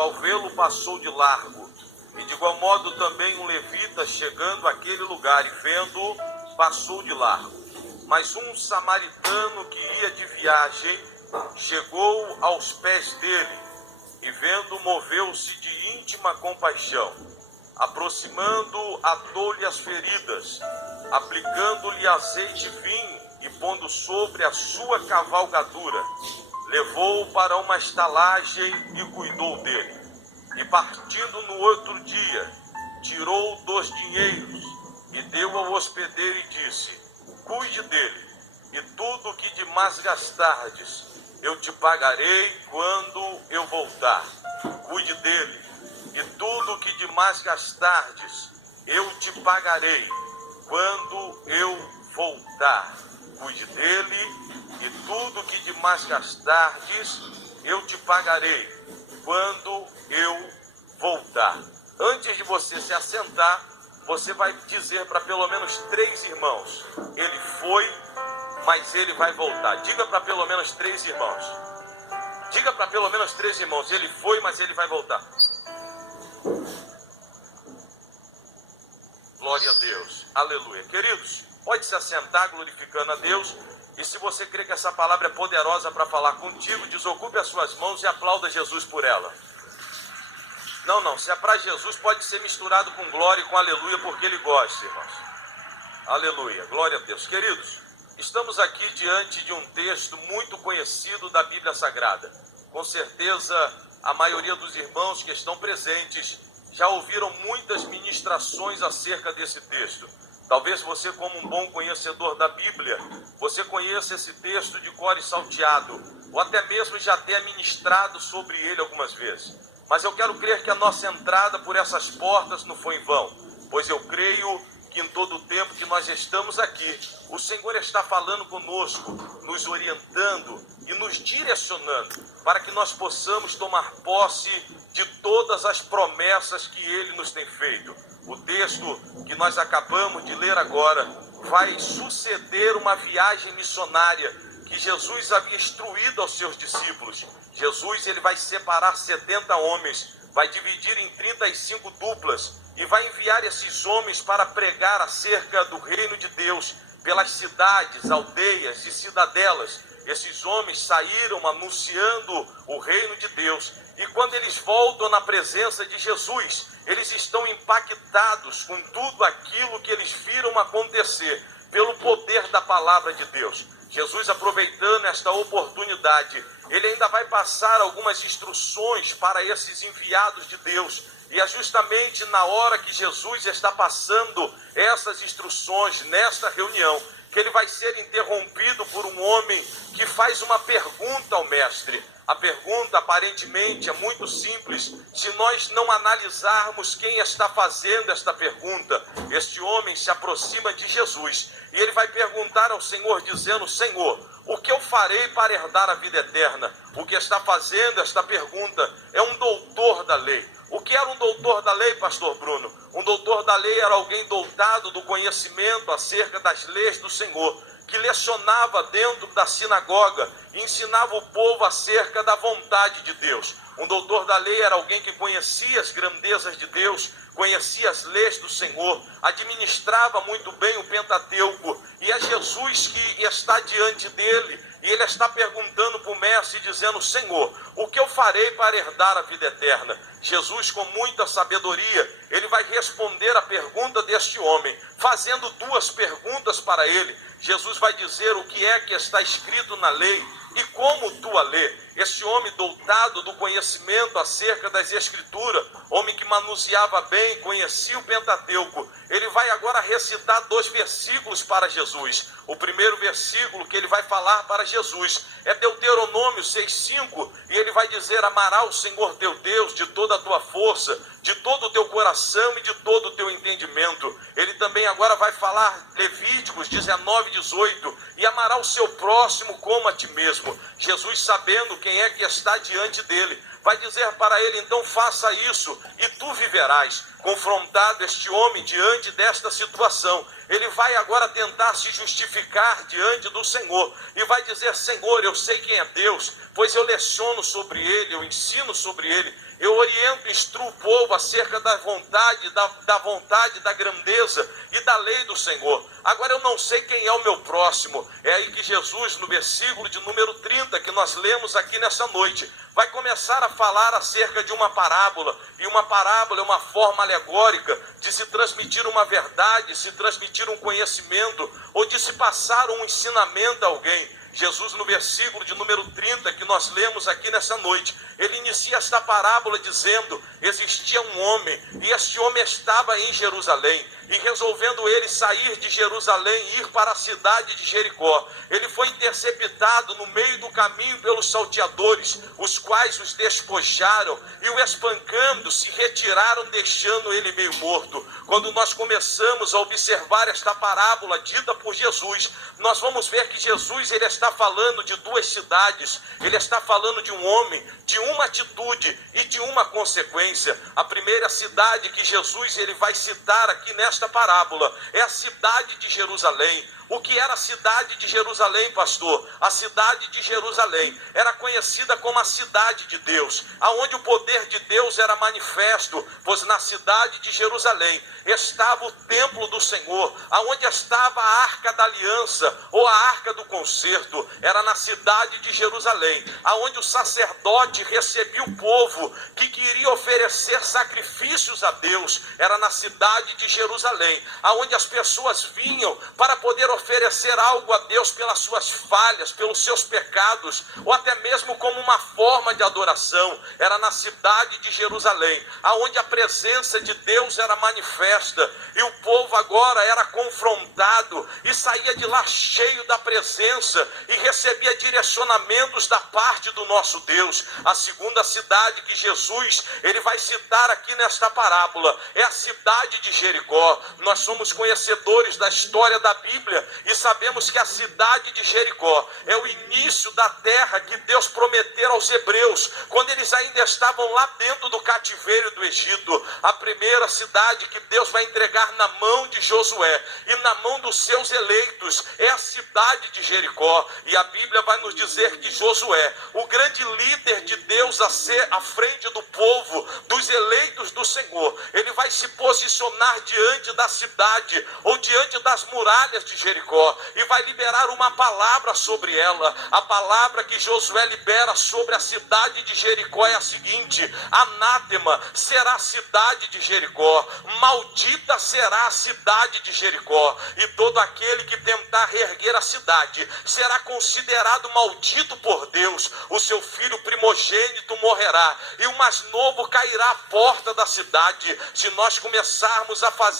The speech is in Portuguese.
ao vê-lo passou de largo. E de igual modo também um levita, chegando àquele lugar e vendo-o, passou de largo. Mas um samaritano que ia de viagem chegou aos pés dele e vendo, moveu-se de íntima compaixão. Aproximando, atou-lhe as feridas, aplicando-lhe azeite e vinho e pondo sobre a sua cavalgadura, levou-o para uma estalagem e cuidou dele. E partindo no outro dia, tirou 2 dinheiros e deu ao hospedeiro e disse: cuide dele, e tudo o que demais gastardes, eu te pagarei quando eu voltar. Cuide dele, e tudo o que demais gastardes, eu te pagarei quando eu voltar. Cuide dele, e tudo o que demais gastardes, eu te pagarei quando eu voltar. Antes de você se assentar, você vai dizer para pelo menos 3 irmãos: ele foi, mas ele vai voltar. Diga para pelo menos 3 irmãos. Diga para pelo menos 3 irmãos: ele foi, mas ele vai voltar. Glória a Deus. Aleluia. Queridos, pode se assentar glorificando a Deus. E se você crê que essa palavra é poderosa para falar contigo, desocupe as suas mãos e aplauda Jesus por ela. Não, se é para Jesus, pode ser misturado com glória e com aleluia, porque ele gosta, irmãos. Aleluia, glória a Deus. Queridos, estamos aqui diante de um texto muito conhecido da Bíblia Sagrada. Com certeza, a maioria dos irmãos que estão presentes já ouviram muitas ministrações acerca desse texto. Talvez você, como um bom conhecedor da Bíblia, você conheça esse texto de cor e salteado, ou até mesmo já tenha ministrado sobre ele algumas vezes. Mas eu quero crer que a nossa entrada por essas portas não foi em vão, pois eu creio que em todo o tempo que nós estamos aqui, o Senhor está falando conosco, nos orientando e nos direcionando, para que nós possamos tomar posse de todas as promessas que Ele nos tem feito. O texto que nós acabamos de ler agora vai suceder uma viagem missionária que Jesus havia instruído aos seus discípulos. Jesus, ele vai separar 70 homens, vai dividir em 35 duplas e vai enviar esses homens para pregar acerca do reino de Deus pelas cidades, aldeias e cidadelas. Esses homens saíram anunciando o reino de Deus, e quando eles voltam na presença de Jesus, eles estão impactados com tudo aquilo que eles viram acontecer pelo poder da palavra de Deus. Jesus, aproveitando esta oportunidade, ele ainda vai passar algumas instruções para esses enviados de Deus. E é justamente na hora que Jesus está passando essas instruções, nesta reunião, que ele vai ser interrompido por um homem que faz uma pergunta ao mestre. A pergunta aparentemente é muito simples, se nós não analisarmos quem está fazendo esta pergunta. Este homem se aproxima de Jesus e ele vai perguntar ao Senhor, dizendo: Senhor, o que eu farei para herdar a vida eterna? O que está fazendo esta pergunta é um doutor da lei. O que era um doutor da lei, pastor Bruno? Um doutor da lei era alguém doutado do conhecimento acerca das leis do Senhor, que lecionava dentro da sinagoga e ensinava o povo acerca da vontade de Deus. Um doutor da lei era alguém que conhecia as grandezas de Deus, conhecia as leis do Senhor, administrava muito bem o Pentateuco, e é Jesus que está diante dele, e ele está perguntando para o mestre, dizendo: Senhor, o que eu farei para herdar a vida eterna? Jesus, com muita sabedoria, ele vai responder a pergunta deste homem, fazendo 2 perguntas para ele. Jesus vai dizer o que é que está escrito na lei e como tu a lê. Este homem doutado do conhecimento acerca das Escrituras, homem que manuseava bem, conhecia o Pentateuco, ele vai agora recitar 2 versículos para Jesus. O primeiro versículo que ele vai falar para Jesus é Deuteronômio 6,5, e ele vai dizer: amará o Senhor teu Deus de toda a tua força, de todo o teu coração e de todo o teu entendimento. Ele também agora vai falar Levíticos 19:18, e amará o seu próximo como a ti mesmo. Jesus, sabendo quem é que está diante dele, vai dizer para ele: então faça isso e tu viverás. Confrontado este homem diante desta situação, ele vai agora tentar se justificar diante do Senhor e vai dizer: Senhor, eu sei quem é Deus, pois eu leciono sobre ele, eu ensino sobre ele, eu oriento e instruo o povo acerca da vontade, da grandeza e da lei do Senhor. Agora eu não sei quem é o meu próximo. É aí que Jesus, no versículo de número 30, que nós lemos aqui nessa noite, vai começar a falar acerca de uma parábola. E uma parábola é uma forma alegórica de se transmitir uma verdade, se transmitir um conhecimento ou de se passar um ensinamento a alguém. Jesus, no versículo de número 30, que nós lemos aqui nessa noite, ele inicia esta parábola dizendo: existia um homem, e este homem estava em Jerusalém, e resolvendo ele sair de Jerusalém e ir para a cidade de Jericó, ele foi interceptado no meio do caminho pelos salteadores, os quais os despojaram e o espancando se retiraram, deixando ele meio morto. Quando nós começamos a observar esta parábola dita por Jesus, nós vamos ver que Jesus ele está falando de duas cidades, ele está falando de um homem, de uma atitude e de uma consequência. A primeira cidade que Jesus ele vai citar aqui nesta parábola é a cidade de Jerusalém. O que era a cidade de Jerusalém, pastor? A cidade de Jerusalém era conhecida como a cidade de Deus, aonde o poder de Deus era manifesto, pois na cidade de Jerusalém estava o templo do Senhor, aonde estava a arca da aliança, ou a arca do concerto. Era na cidade de Jerusalém, aonde o sacerdote recebia o povo que queria oferecer sacrifícios a Deus. Era na cidade de Jerusalém, aonde as pessoas vinham para poder oferecer algo a Deus pelas suas falhas, pelos seus pecados, ou até mesmo como uma forma de adoração. Era na cidade de Jerusalém, aonde a presença de Deus era manifesta, e o povo agora era confrontado e saía de lá cheio da presença e recebia direcionamentos da parte do nosso Deus. A segunda cidade que Jesus ele vai citar aqui nesta parábola é a cidade de Jericó. Nós somos conhecedores da história da Bíblia e sabemos que a cidade de Jericó é o início da terra que Deus prometeu aos hebreus, quando eles ainda estavam lá dentro do cativeiro do Egito. A primeira cidade que Deus vai entregar na mão de Josué e na mão dos seus eleitos é a cidade de Jericó. E a Bíblia vai nos dizer que Josué, o grande líder de Deus a ser à frente do povo, dos eleitos do Senhor, ele vai se posicionar diante da cidade ou diante das muralhas de Jericó e vai liberar uma palavra sobre ela. A palavra que Josué libera sobre a cidade de Jericó é a seguinte: anátema será a cidade de Jericó, maldita será a cidade de Jericó, e todo aquele que tentar reerguer a cidade será considerado maldito por Deus. O seu filho primogênito morrerá e o mais novo cairá à porta da cidade. Se nós começarmos a fazer